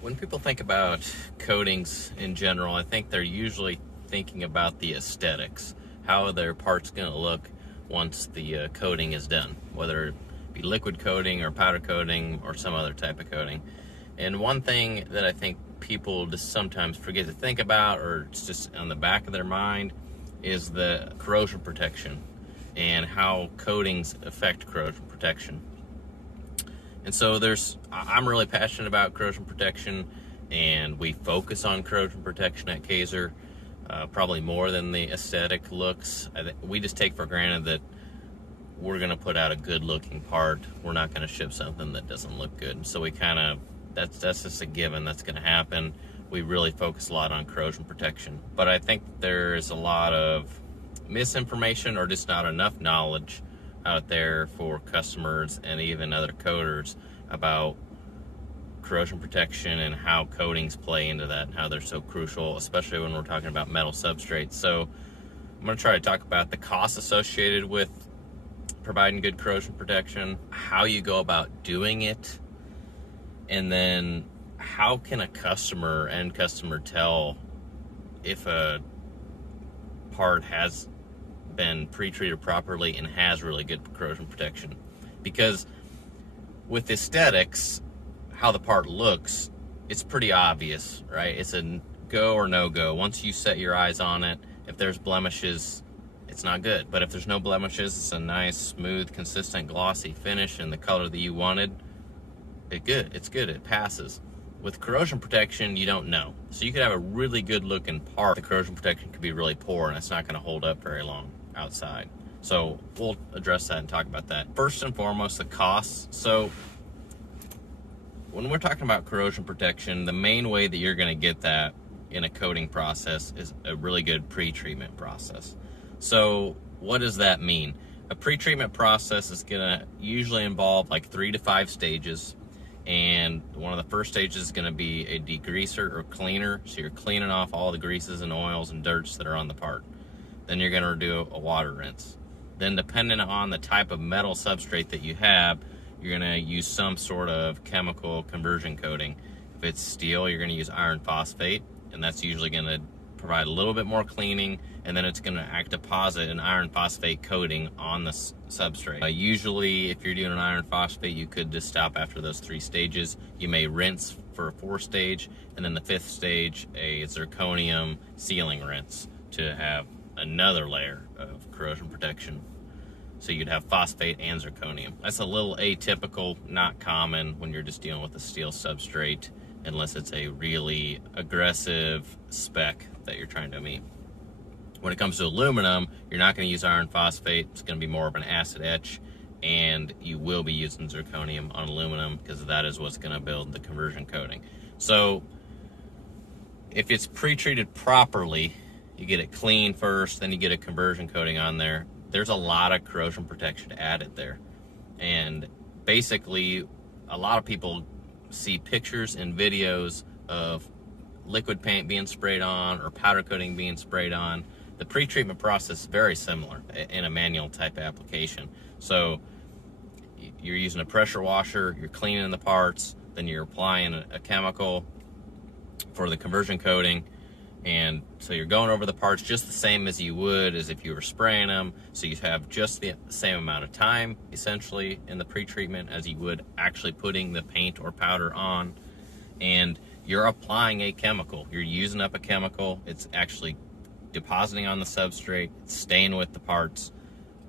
When people think about coatings in general, I think they're usually thinking about the aesthetics, how their part's going to look once the coating is done, whether it be liquid coating or powder coating or some other type of coating. And one thing that I think people just sometimes forget to think about, or it's just on the back of their mind, is the corrosion protection and how coatings affect corrosion protection. And so I'm really passionate about corrosion protection, and we focus on corrosion protection at Kaiser, probably more than the aesthetic looks. We just take for granted that we're going to put out a good looking part. We're not going to ship something that doesn't look good. So we that's just a given, that's going to happen. We really focus a lot on corrosion protection. But I think there's a lot of misinformation or just not enough knowledge out there for customers and even other coaters about corrosion protection and how coatings play into that and how they're so crucial, especially when we're talking about metal substrates. So I'm going to try to talk about the costs associated with providing good corrosion protection, how you go about doing it, and then how can a end customer tell if a part has been pre-treated properly and has really good corrosion protection. Because with aesthetics, how the part looks, it's pretty obvious, right? It's a go or no go. Once you set your eyes on it, if there's blemishes, it's not good. But if there's no blemishes, it's a nice, smooth, consistent, glossy finish in the color that you wanted, it's good, it passes. With corrosion protection, you don't know. So you could have a really good looking part, the corrosion protection could be really poor and it's not going to hold up very long outside. So we'll address that and talk about that. First and foremost, the costs. So when we're talking about corrosion protection, the main way that you're going to get that in a coating process is a really good pre-treatment process. So what does that mean? A pre-treatment process is going to usually involve like 3 to 5 stages. And one of the first stages is going to be a degreaser or cleaner. So you're cleaning off all the greases and oils and dirts that are on the part. Then you're going to do a water rinse. Then depending on the type of metal substrate that you have, you're going to use some sort of chemical conversion coating. If it's steel, you're going to use iron phosphate, and that's usually going to provide a little bit more cleaning, and then it's going to deposit an iron phosphate coating on the substrate. Usually, if you're doing an iron phosphate, you could just stop after those 3 stages. You may rinse for a 4th stage, and then the 5th stage, a zirconium sealing rinse to have another layer of corrosion protection. So you'd have phosphate and zirconium. That's a little atypical, not common when you're just dealing with a steel substrate, unless it's a really aggressive spec that you're trying to meet. When it comes to aluminum, you're not going to use iron phosphate. It's going to be more of an acid etch, and you will be using zirconium on aluminum because that is what's going to build the conversion coating. So if it's pre-treated properly, you get it clean first, then you get a conversion coating on there. There's a lot of corrosion protection added there. And basically, a lot of people see pictures and videos of liquid paint being sprayed on or powder coating being sprayed on. The pre-treatment process is very similar in a manual type application. So you're using a pressure washer, you're cleaning the parts, then you're applying a chemical for the conversion coating. And so you're going over the parts just the same as you would as if you were spraying them. So you have just the same amount of time, essentially, in the pre-treatment as you would actually putting the paint or powder on. And you're applying a chemical. You're using up a chemical. It's actually depositing on the substrate, it's staying with the parts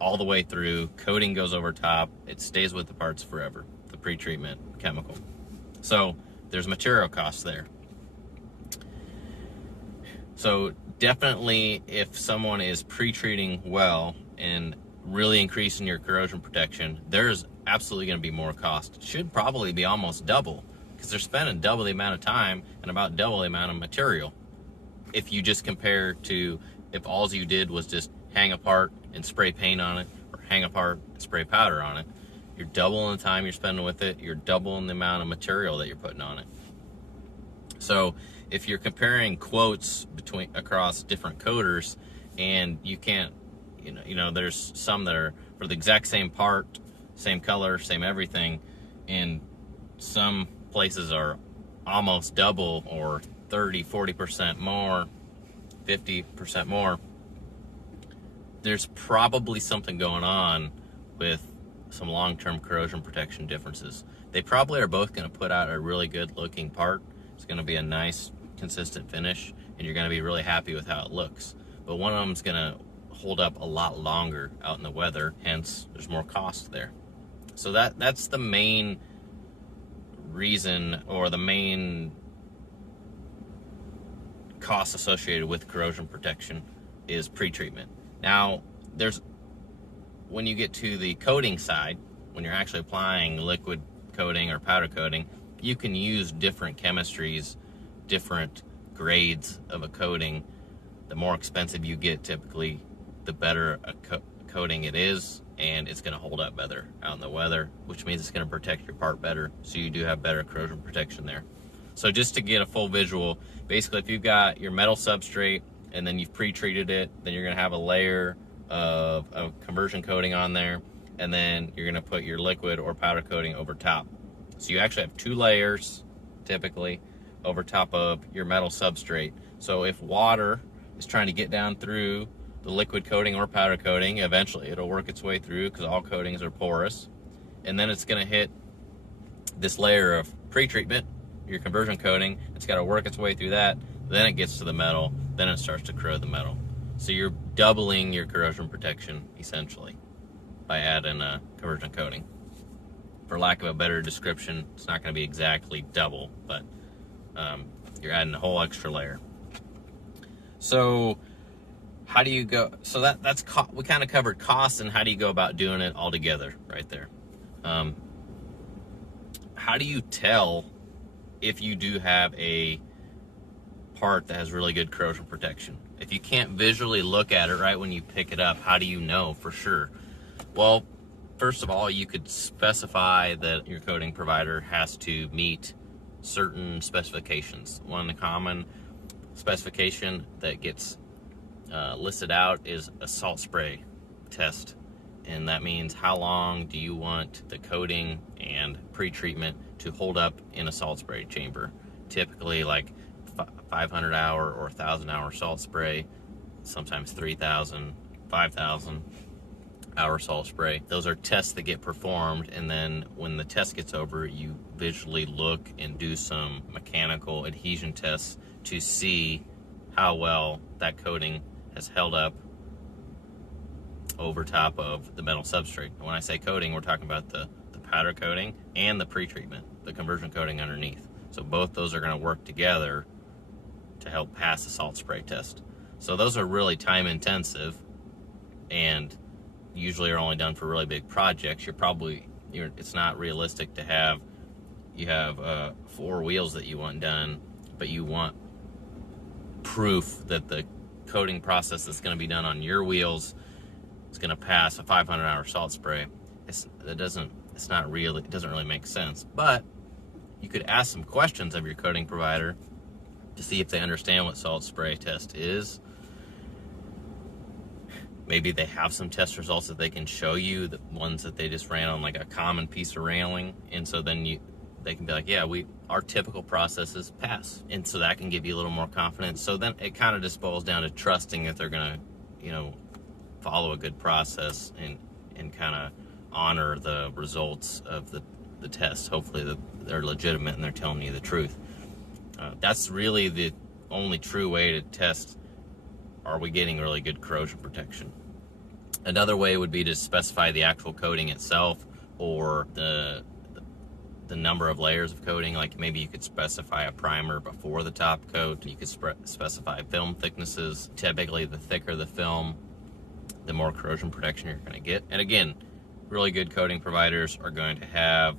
all the way through. Coating goes over top. It stays with the parts forever, the pre-treatment chemical. So there's material costs there. So definitely, if someone is pre-treating well and really increasing your corrosion protection, there's absolutely going to be more cost. It should probably be almost double, because they're spending double the amount of time and about double the amount of material. If you just compare to if all you did was just hang a part and spray paint on it, or hang a part and spray powder on it, you're doubling the time you're spending with it, you're doubling the amount of material that you're putting on it. So if you're comparing quotes across different coaters, and you can't, there's some that are for the exact same part, same color, same everything, and some places are almost double or 30-40% more, 50% more, there's probably something going on with some long-term corrosion protection differences. They probably are both going to put out a really good looking part. It's going to be a nice consistent finish, and you're going to be really happy with how it looks. But one of them is going to hold up a lot longer out in the weather, hence there's more cost there. So that's the main reason, or the main cost associated with corrosion protection, is pre-treatment. Now, when you get to the coating side, when you're actually applying liquid coating or powder coating, you can use different chemistries, different grades of a coating. The more expensive you get, typically, the better a coating it is, and it's going to hold up better out in the weather, which means it's going to protect your part better, so you do have better corrosion protection there. So just to get a full visual, basically if you've got your metal substrate and then you've pre-treated it, then you're going to have a layer of a conversion coating on there, and then you're going to put your liquid or powder coating over top. So you actually have 2 layers typically over top of your metal substrate. So if water is trying to get down through the liquid coating or powder coating, eventually it'll work its way through, because all coatings are porous, and then it's going to hit this layer of pre-treatment, your conversion coating. It's got to work its way through that, then it gets to the metal, then it starts to corrode the metal. So you're doubling your corrosion protection essentially by adding a conversion coating. For lack of a better description, it's not going to be exactly double, but you're adding a whole extra layer. So how do you go? So that's we kind of covered costs and how do you go about doing it all together right there. How do you tell if you do have a part that has really good corrosion protection? If you can't visually look at it right when you pick it up, how do you know for sure? Well, first of all, you could specify that your coating provider has to meet certain specifications. One common specification that gets listed out is a salt spray test, and that means how long do you want the coating and pre-treatment to hold up in a salt spray chamber. Typically like 500 hour or 1,000 hour salt spray, sometimes 3,000, 5,000 hour salt spray. Those are tests that get performed, and then when the test gets over, you visually look and do some mechanical adhesion tests to see how well that coating has held up over top of the metal substrate. And when I say coating, we're talking about the powder coating and the pre-treatment, the conversion coating underneath. So both those are going to work together to help pass the salt spray test. So those are really time intensive and usually are only done for really big projects. It's not realistic to have, you have 4 wheels that you want done, but you want proof that the coating process that's going to be done on your wheels is going to pass a 500 hour salt spray. It doesn't really make sense. But you could ask some questions of your coating provider to see if they understand what salt spray test is. Maybe they have some test results that they can show you, the ones that they just ran on like a common piece of railing, and so then they can be like, yeah, our typical processes pass, and so that can give you a little more confidence. So then it kind of just boils down to trusting that they're gonna, follow a good process and kind of honor the results of the test. Hopefully that they're legitimate and they're telling you the truth. That's really the only true way to test, are we getting really good corrosion protection? Another way would be to specify the actual coating itself, or the number of layers of coating. Like maybe you could specify a primer before the top coat. You could specify film thicknesses. Typically the thicker the film, the more corrosion protection you're going to get. And again, really good coating providers are going to have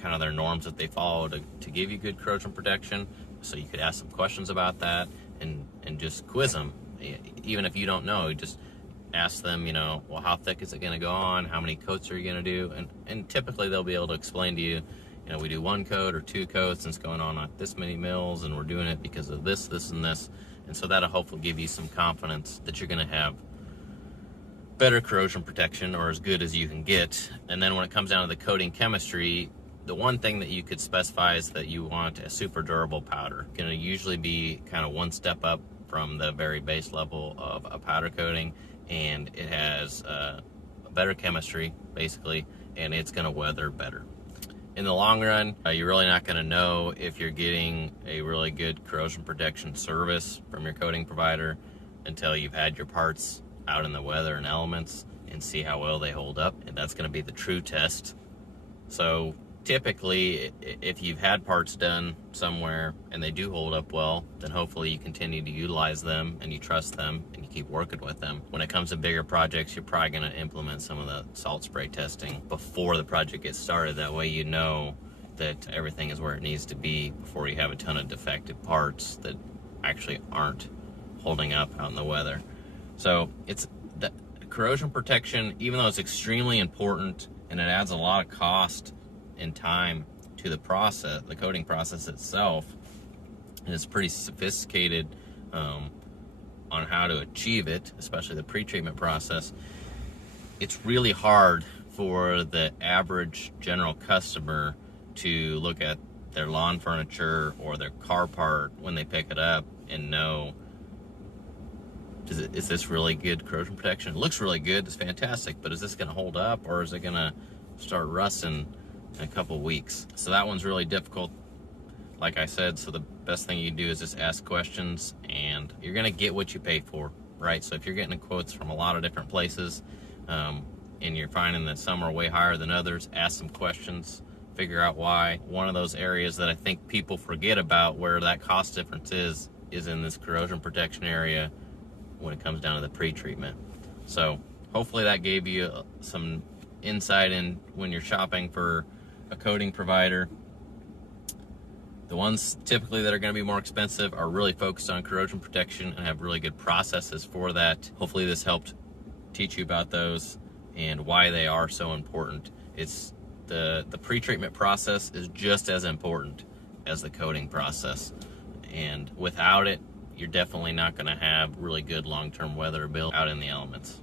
kind of their norms that they follow to give you good corrosion protection. So you could ask some questions about that and just quiz them. Even if you don't know, just ask them, well, how thick is it going to go on? How many coats are you going to do? And typically they'll be able to explain to you, we do 1 coat or 2 coats, and it's going on like this many mils, and we're doing it because of this, this, and this. And so that'll hopefully give you some confidence that you're going to have better corrosion protection, or as good as you can get. And then when it comes down to the coating chemistry, The one thing that you could specify is that you want a super durable powder. It's going to usually be kind of one step up from the very base level of a powder coating, and it has a better chemistry basically, and it's going to weather better. In the long run, you're really not going to know if you're getting a really good corrosion protection service from your coating provider until you've had your parts out in the weather and elements and see how well they hold up, and that's going to be the true test. So typically, if you've had parts done somewhere and they do hold up well, then hopefully you continue to utilize them and you trust them and you keep working with them. When it comes to bigger projects, you're probably going to implement some of the salt spray testing before the project gets started. That way you know that everything is where it needs to be before you have a ton of defective parts that actually aren't holding up out in the weather. So it's the corrosion protection, even though it's extremely important and it adds a lot of cost and time to the process, the coating process itself, and it's pretty sophisticated on how to achieve it, especially the pre-treatment process. It's really hard for the average general customer to look at their lawn furniture or their car part when they pick it up and know, is this really good corrosion protection? It looks really good, it's fantastic, but is this going to hold up, or is it going to start rusting in a couple weeks? So that one's really difficult, like I said. So the best thing you can do is just ask questions, and you're going to get what you pay for, right? So if you're getting quotes from a lot of different places, and you're finding that some are way higher than others, ask some questions, figure out why. One of those areas that I think people forget about where that cost difference is in this corrosion protection area when it comes down to the pre-treatment. So hopefully that gave you some insight in when you're shopping for a coating provider. The ones typically that are going to be more expensive are really focused on corrosion protection and have really good processes for that. Hopefully this helped teach you about those and why they are so important. It's the pre-treatment process is just as important as the coating process, and without it, you're definitely not going to have really good long-term weatherability out in the elements.